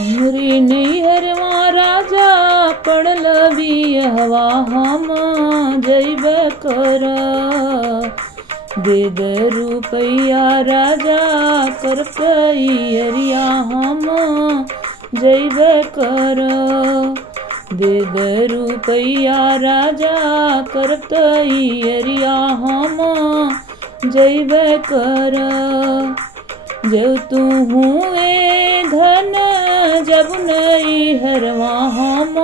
हमरी नैहरवा राजा पड़ल बियहवा हम जैब कर। दे दे रुपैया राजा कर कैरिया हम जैब कर। दे दे रुपैया राजा कर कैरिया हम जैब कर। जब तू हुए धन जब नैहरवा हम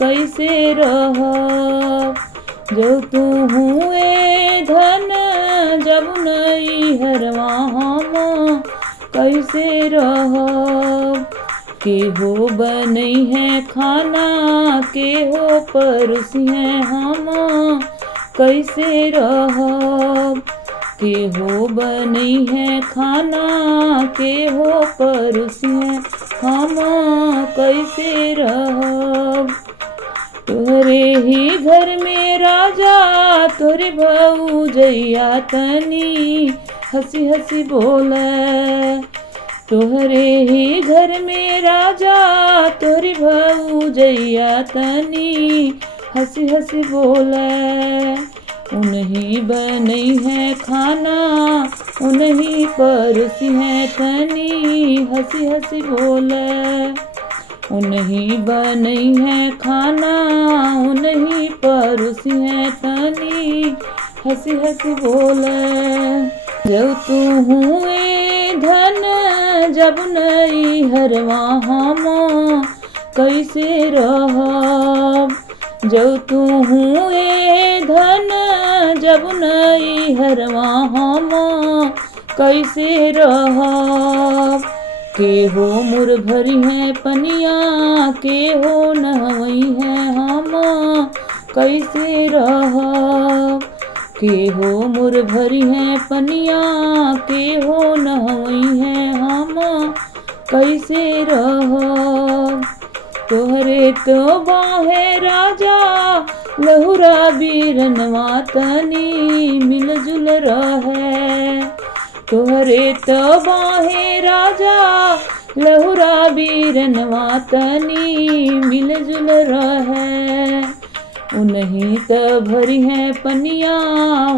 कैसे रह। जब तू हुए धन जब नैहरवा हम कैसे रह। के हो बनै है खाना के हो परोसी है हम कैसे रह। के हो बनै है खाना के हो परोसी है हम कैसे रहब। तोहरे ही घर में राजा तोरे भौजैया तनी हंसी हंसी बोले। तोहरे ही घर में राजा तोरी भौजैया तनी हंसी हंसी बोले। उन्हीं बनै है खाना उन्हीं परोसी है तनी हंसी हंसी बोले। उन्हीं बनै है खाना उन्हीं परोसी है तनी हंसी हंसी बोले। जब तू हुए धन जब नैहरवा हम कैसे रहब। जब तू हुए धन जब नैहरवा हम कैसे रहब। के हो मुर भरी है पनिया के हो नहवई है हम कैसे रहब। के हो मुर भरी है पनिया के हो नहवई है हम कैसे रहब। तोहरे तो बाहे राजा लहुरा बीरनवा तनी मिलजुल रहे। तोहरे तो बाहे राजा लहुरा बीरनवा तनी मिलजुल रहे। उन्हीं त भरी है पनिया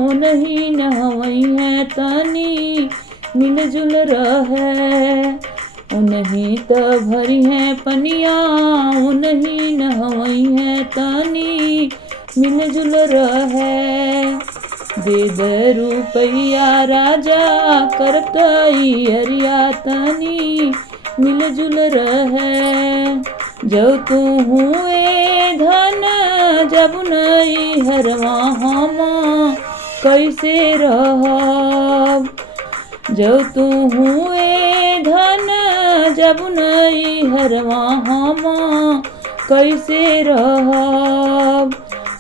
उन्हीं नहवई है तनी मिलजुल रहे। उन्हीं त भरी है पनिया उन्हीं नहवई है तनी मिलजुल रहे। दे दे रुपैया राजा कर कैरिया तनी मिलजुल रहे। जब तू हुए धन जब नैहरवा हम कैसे रहब। जब तू हुए धन जब नैहरवा हम कैसे रहब।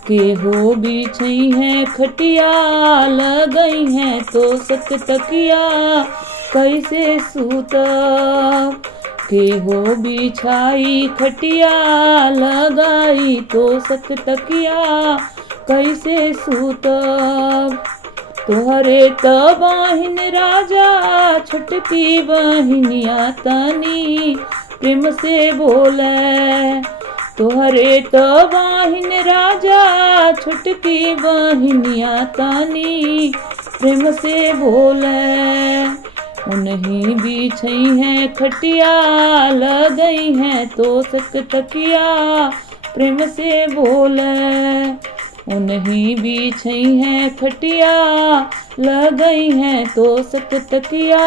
के हो बिछई है खटिया लगई है तो सक तकिया कैसे सूतब। के हो बिछाई खटिया लगाई तो सक तकिया कैसे सूतब। तोहरे त बहिन राजा छोटकी बहिनिया तनी प्रेम से बोले। तोहरे त बहिन राजा छोटकी बहिनिया तनी प्रेम से बोले। उन्हीं बिछई है खटिया लगई है तो सक तकिया प्रेम से बोले। उन्हीं बिछई है खटिया लगई है तो सक तकिया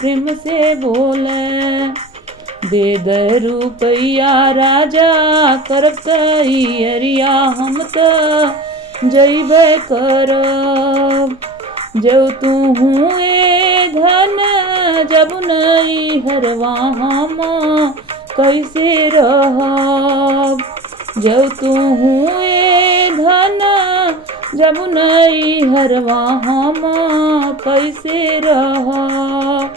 प्रेम से बोले। दे दे रुपैया राजा कर कैरिया हम त जैब करब। जब तू हुए धन जब नैहरवा हम कैसे रहब। जब तू हुए धन जब नैहरवा हम कैसे रहब।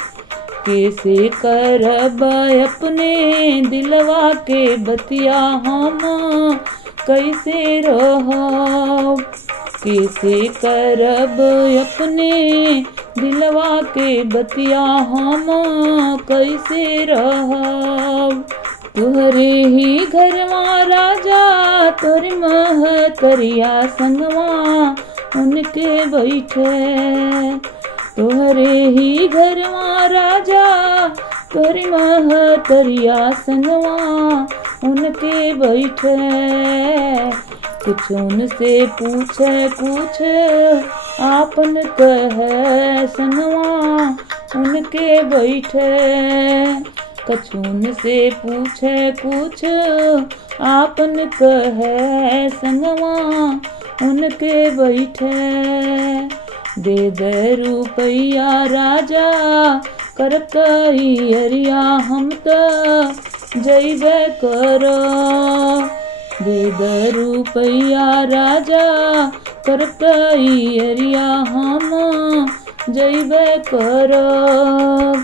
कैसे करब अपने दिलवा के बतिया हम कैसे रहब। कैसे करब अपने दिलवा के बतिया हम कैसे रहब। तुहरे ही घरवा राजा तोर महतरिया संगवा उनके बैठे। तुहरे ही घरवा राजा तोर महतरिया संगवा उनके बैठे। कुछ उनसे पूछे कुछ आपन कहे संगवा उनके बैठे। कुछ उनसे पूछे कुछ आपन कहे संगवा उनके बैठे। दे दे रुपैया राजा कर कैरिया हम त जइबे करो। दे दे रुपैया राजा कर कैरिया हम जइबे करो।